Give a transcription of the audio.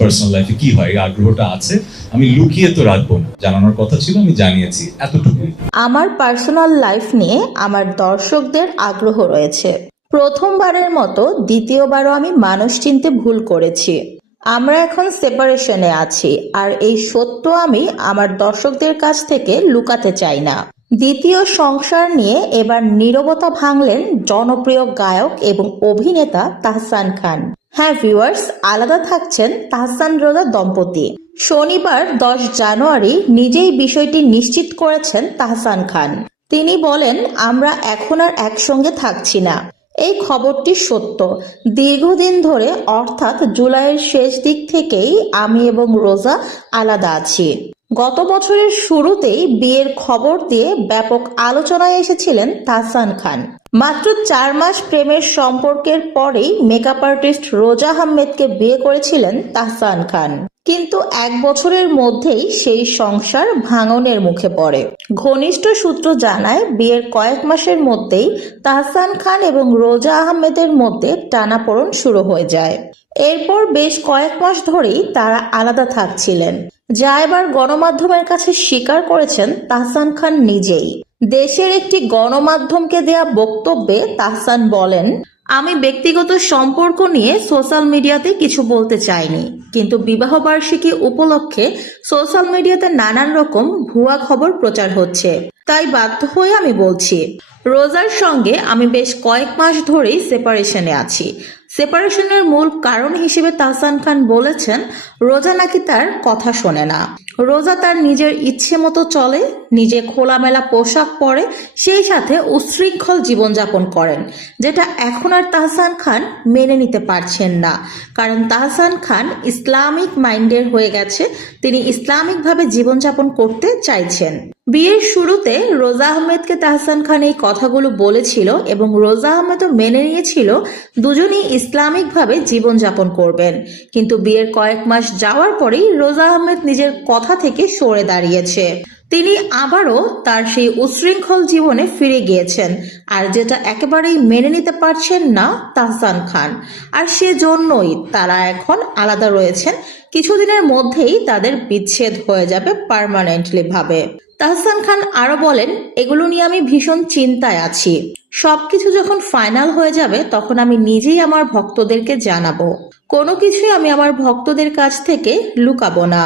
Personal লাইফে কি হয় এই আগ্রহটা আছে, আমি লুকিয়ে তো রাখবো না, জানানোর কথা ছিল, আমি জানিয়েছি, এতটুকুই। আমার পার্সোনাল লাইফ নিয়ে আমার দর্শকদের আগ্রহ রয়েছে। প্রথমবারের মতো দ্বিতীয়বারও আমি মানুষ চিনতে ভুল করেছি। আমরা এখন সেপারেশনে আছি, আর এই সত্য আমি আমার দর্শকদের কাছ থেকে লুকাতে চাই না। দ্বিতীয় সংসার নিয়ে এবার নীরবতা ভাঙলেন জনপ্রিয় গায়ক এবং অভিনেতা তাহসান খান। হ্যাঁ ভিউয়ার্স, আলাদা থাকছেন তাহসান রোজা দম্পতি। শনিবার 10 জানুয়ারি নিজেই বিষয়টি নিশ্চিত করেছেন তাহসান খান। তিনি বলেন, আমরা এখন আর একসঙ্গে থাকছি না। এই খবরটি সত্য। দীর্ঘদিন ধরে অর্থাৎ জুলাইয়ের শেষ দিক থেকেই আমি এবং রোজা আলাদা আছি। গত বছরের শুরুতেই বিয়ের খবর দিয়ে ব্যাপক আলোচনায় এসেছিলেন তাহসান খান। মাত্র 4 মাস প্রেমের সম্পর্কের পরেই মেকআপ আর্টিস্ট রোজা আহমেদকে বিয়ে করেছিলেন তাহসান খান। কিন্তু 1 বছরের মধ্যেই সেই সংসার ভাঙনের মুখে পড়ে। ঘনিষ্ঠ সূত্র জানায়, বিয়ের কয়েক মাসের মধ্যেই তাহসান খান এবং রোজা আহমেদের মধ্যে টানাপোড়েন শুরু হয়ে যায়। এরপর বেশ কয়েক মাস ধরেই তারা আলাদা থাকছিলেন, যা এবার গণমাধ্যমের কাছে স্বীকার করেছেন তাহসান খান নিজেই। দেশের একটি গণমাধ্যমকে দেয়া বক্তব্যে তাহসান বলেন, আমি ব্যক্তিগত সম্পর্ক নিয়ে সোশ্যাল মিডিয়াতে কিছু বলতে চাইনি, কিন্তু বিবাহবার্ষিকী উপলক্ষে সোশ্যাল মিডিয়াতে নানান রকম ভুয়া খবর প্রচার হচ্ছে, তাই বাধ্য হয়ে আমি বলছি। রোজার সঙ্গে আমি বেশ কয়েক মাস ধরেই সেপারেশনে আছি। সেপারেশনের মূল কারণ হিসেবে তাহসান খান বলেছেন, রোজা নাকি তার কথা শোনে না। রোজা তার নিজের ইচ্ছে মতো চলে, নিজে খোলামেলা পোশাক পরে, সেই সাথে উচ্ছৃঙ্খল জীবনযাপন করেন, যেটা এখন আর তাহসান খান মেনে নিতে পারছেন না। কারণ তাহসান খান ইসলামিক মাইন্ডের হয়ে গেছে, তিনি ইসলামিকভাবে জীবনযাপন করতে চাইছেন। বিয়ের শুরুতে রোজা আহমেদকে তাহসান খান এই কথাগুলো বলেছিল এবং রোজা আহমেদও মেনে নিয়েছিল দুজনেই ইসলামিকভাবে জীবনযাপন করবেন। কিন্তু বিয়ের কয়েক মাস যাওয়ার পরেই রোজা আহমেদ নিজের কথা থেকে সরে দাঁড়িয়েছে। তিনি আবারও তার সেই উচ্ছৃঙ্খল জীবনে ফিরে গিয়েছেন, আর যেটা একেবারেই মেনে নিতে পারছেন না তাহসান খান। আর সেজন্যই তারা এখন আলাদা রয়েছেন। কিছুদিনের মধ্যেই তাদের বিচ্ছেদ হয়ে যাবে পার্মানেন্টলি ভাবে। তাহসান খান আরো বলেন, এগুলো নিয়ে আমি ভীষণ চিন্তায় আছি। সবকিছু যখন ফাইনাল হয়ে যাবে তখন আমি নিজেই আমার ভক্তদেরকে জানাবো। কোনো কিছুই আমি আমার ভক্তদের কাছ থেকে লুকাবো না।